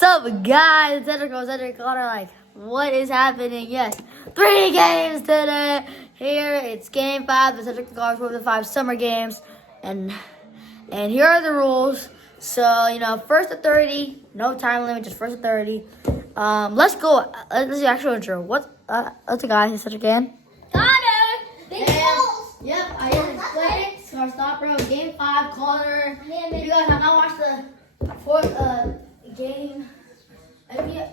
What's up, guys? Cedric Connor, like, what is happening? Yes, 3 games today. Here, it's game 5, the Cedric Connor for the 5 summer games. And here are the rules. So, first to 30, no time limit, just first to 30. Let's go. Let's do actual intro. What's the guy, Cedric again? Connor! Big balls! Yep, I just explained it. So, stop, bro. Game 5, Connor. If you guys have not watched the 4th game, okay, guys,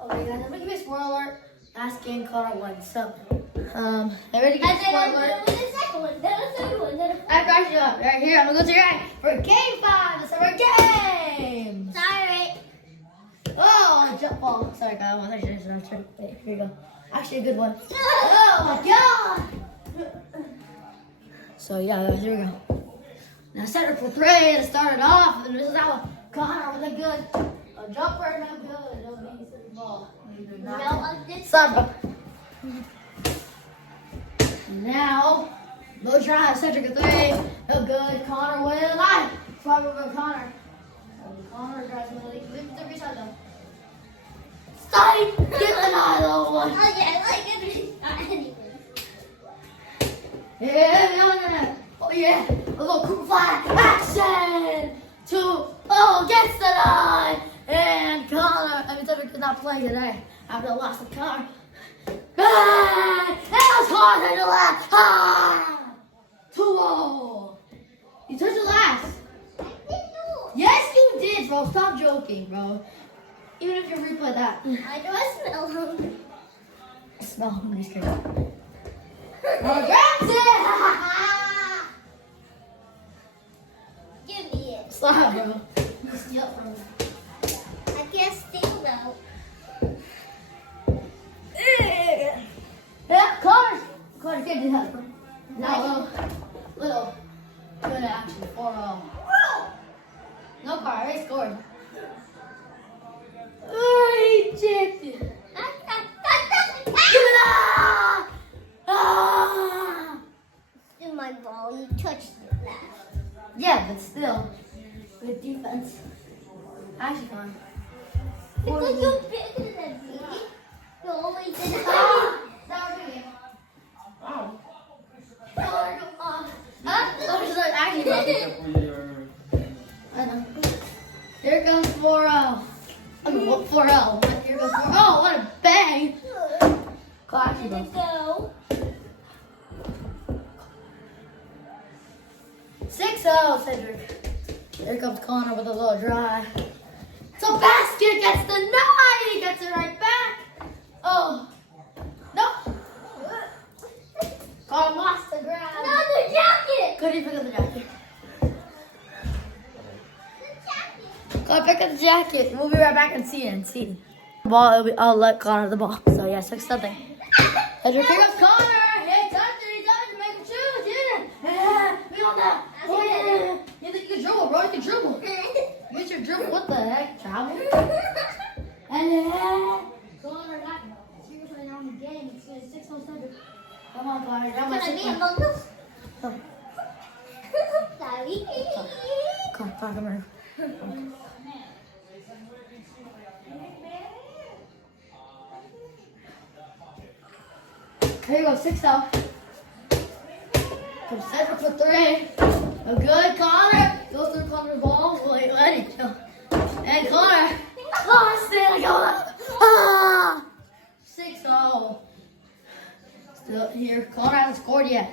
I'm gonna give you a spoiler alert. Last game, Connor won. So, everybody give a spoiler alert. The second one, then the third one, then the I crashed you up. Right here, I'm gonna go to your right for game 5, the summer game. Sorry. Oh, jump ball. Sorry, guys. I'm here you go. Actually, a good one. Oh my god. So yeah, here we go. Now Cedric for 3 to start it off, and this is how Connor really good. A jumper, no good. No means the ball. Stop. Now, no try. Cedric a 3, no good. Connor wins. Live. Probably for Connor. Connor tries to lead the restart though. Stop! Get another one. Oh yeah, I like it. Anyway. Yeah. Oh yeah. A little cool fly action. 2. Oh, gets the 9. And Cedric did not play today after the loss of Connor. That was hard to the last. 2-0. You touched the last. Yes, you did, bro. Stop joking, bro. Even if you replay that. I know I smell hungry. I smell hungry straight. Oh, grabs it! Give me it. Stop, bro. You steal from me. I can't steal though. Yeah, Connor, get the help. Now, little good action. 4-0. No car, I scored. Ejected. In my ball, you touched it last. Yeah, but still, good defense. Actually, Connor. Because you're bigger than me. You always did it. Here comes 4-0. I mean, what 4-0? Here goes 4-0. Oh, what a bang! Classy, Let it bro. go. 6-0, Cedric. Here comes Connor with a little drive. So basket gets the 9. He gets it right back. Oh, no. Connor lost the grab. Another jacket. Couldn't pick up the jacket. The jacket. Connor, pick up the jacket. We'll be right back in CNC. Ball, I'll let Connor the ball. So yeah, 6-0. Cedric, here comes Connor. He touched it. He make him shoot. Yeah. We on that. Oh yeah. You think you can dribble, bro? You can dribble. What's your dribble? What the heck, travel? And Connor got seriously on the game. It's 6-0 Cedric. Come on, Connor. Can I be among us? Come, Sorry. come here. Here you go, 6-0. Come Cedric for 3. A good Connor. Goes through Connor's ball. Wait, let it go. And Connor. Oh, still going. 6-0. Still here. Connor hasn't scored yet.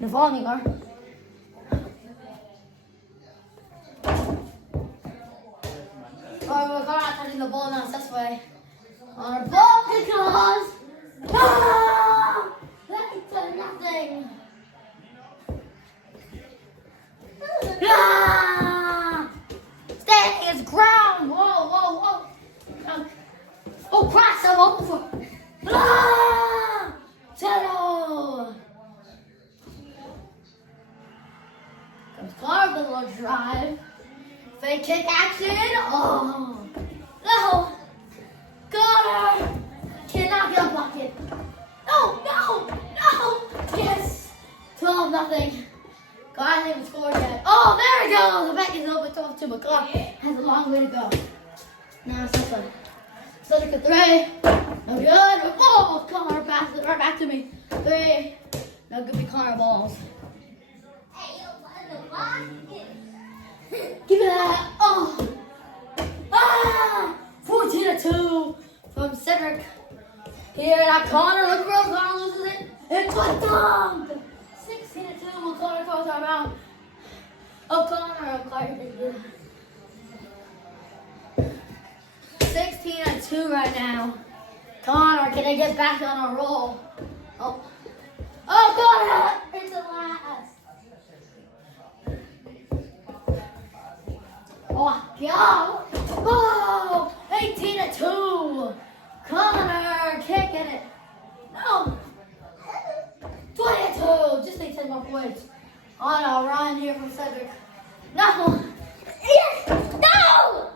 Now follow me, Connor. Connor not touching the ball now, that's why. Connor, ball because. That is nothing. Stay his ground. Whoa. Oh, cross him over. Settle. Comes Connor with a little drive. Fake kick action. Oh. No. Connor cannot get a bucket. No. Yes. 12-0. God hasn't even scored yet. Oh, there it goes. The back is open to McCall. Has a long way to go. Now it's this one. Cedric a three. No good. Oh, Connor passes it right back to me. Three. No good. Be Connor balls. Give me that. Oh. Ah. 14-2 from Cedric. Here now Connor. Look where Connor loses it. It's a dunk. 16-2. Will Connor calls our mouth. Oh, Connor. Oh, Connor. 16-2 right now. Connor, can I get back on a roll? Oh. Oh, Connor! It's the last. Oh, God. Oh, 18-2. Connor, can't get it. No. 22. Just need 10 more points. On a run here from Cedric. No. Yes. No.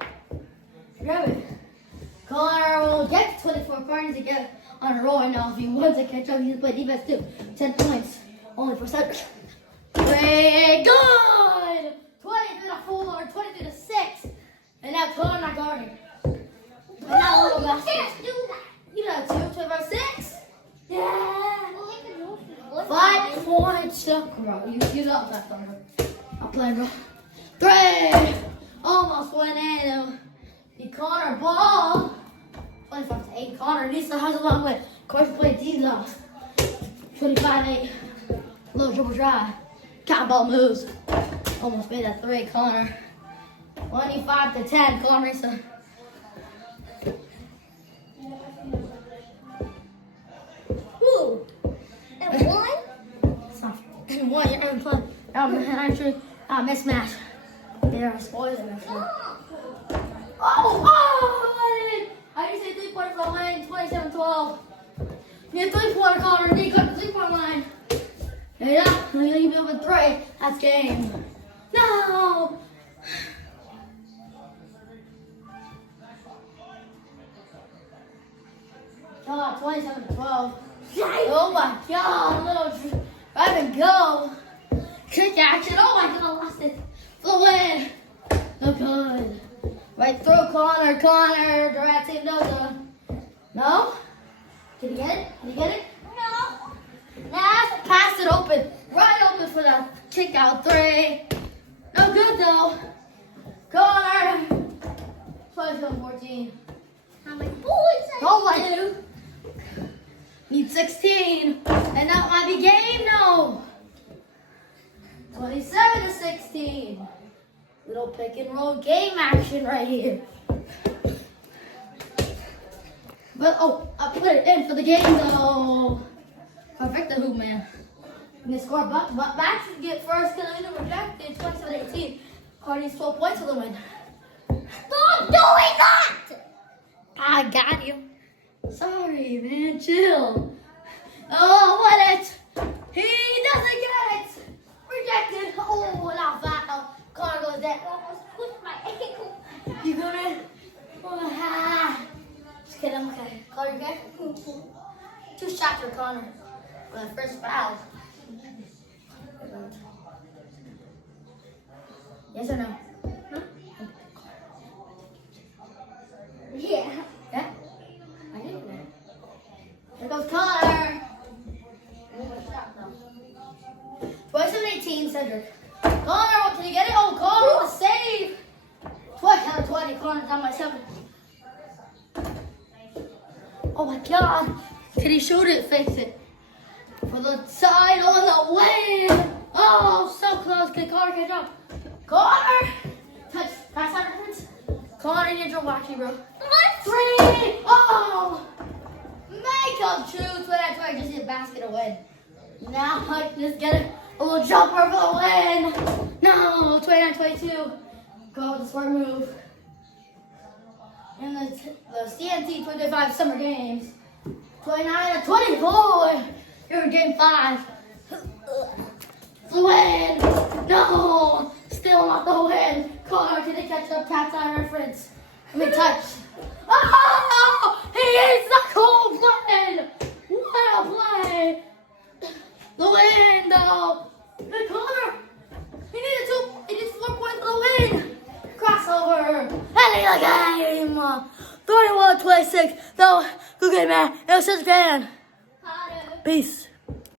Grab it. Connor will get to 24 parties to get on a roll right now. If he wants to catch up, he can play defense too. 10 points. Only for Cedric. Very good. 23-4, 23-6. And now Connor not guarding. No, you can't do that. You got 25-6. Yeah. 5 5 points. Bro, you got that one. I'm playing, bro. 3. Almost went in. The Connor ball. 25-8. Connor needs to have a long way. Of course, play these off. 25-8. Little dribble drive. Cat ball moves. Almost made that 3, Connor. 25-10. Connor needs to. Woo. And 1? It's not 1. You're having fun. Actually, mismatch. There are spoilers in this one. Oh! I just hit 3-pointer for the win. 27-12. You hit 3-pointer, Connor. You got the 3-point line. Yeah, I'm gonna give you a 3. That's game. No! God, 27-12. Oh my God, little grab and go. Kick action. Oh my God, I lost it. For the win. No good. Right through Connor. Connor, direct team Doza. No? Can you get it? Can you get it? No. Nah, pass it open. Right open for the kick out 3. No good though. Connor. 27-14. How many points? Oh my God. Need 16. And that might be game no. 27-16. Little pick and roll game action right here. But I put it in for the game though. Perfect the hoop man. And they score but back to get first because I never rejected 27-18. Cardi's 12 points for the win. Stop doing that! I got you. Sorry, man. Chill. Oh, what it? He doesn't get it. Rejected. Oh, not foul. Connor goes down. Almost pushed my ankle. You gonna? Oh, just kidding. I'm okay. Connor, you okay? 2 shots for Connor. For the first foul. Yes or no? Huh? Yeah. Yeah? I did it. Here goes Connor. 27-18, Cedric. Connor, can you get it? Oh, Connor with a save. 20, Connor's down by 7. Oh my God. Can he shoot it? Fix it. For the side on the win. Oh, so close. Can Connor catch up? Connor. Touch. Pass out reference. Connor, you need to watch you, bro. 3. Oh. Make up true. 20, just hit basket away. Now I just get it. A little jumper for the win. No, 29-22. Go with the smart move. In the CNC 25 summer games. 29-24. Here in game 5. The win. No, still not the win. Connor, can they catch up? Cat's eye reference. Let me touch. Oh, he is the cold blooded. What a play. The win, though. The Connor He needs 4 points for the win. Crossover. Ending the game. 31-26. No, good game, man. It was such a fan. Potter. Peace.